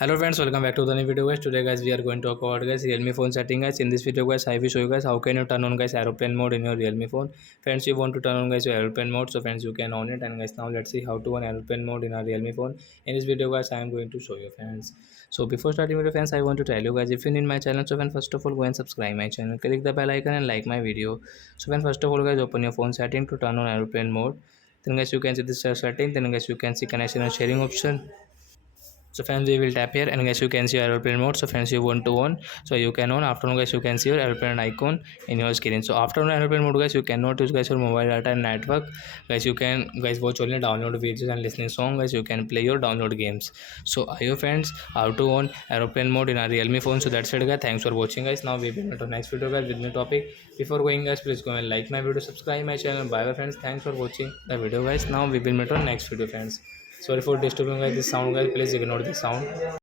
Hello friends, welcome back to the new video guys. Today guys we are going to talk about guys Realme phone setting guys. In this video guys I will show you guys how can you turn on guys aeroplane mode in your Realme phone. Friends, you want to turn on guys your aeroplane mode, so friends you can on it. And guys now let's see how to on aeroplane mode in our Realme phone. In this video guys I am going to show you friends. So before starting video friends, I want to tell you guys, if you need my channel, so friends first of all go and subscribe my channel, click the bell icon and like my video. So friends first of all guys open your phone setting to turn on aeroplane mode. Then guys you can see this setting. Then guys you can see connection and sharing option. So friends we will tap here, and guys you can see airplane mode. So friends you want to on, so you can on. After on guys you can see your airplane icon in your screen. So after on airplane mode guys you cannot use guys your mobile data and network. Guys you can guys watch only download videos and listening song. Guys you can play your download games. So are you friends how to on airplane mode in a Realme phone? So that's it guys, thanks for watching guys. Now we will meet on next video guys with new topic. Before going guys, please go and like my video, subscribe my channel. Bye bye friends, thanks for watching the video guys. Now we will meet on next video friends. Sorry for disturbing guys this sound guys, please ignore the sound.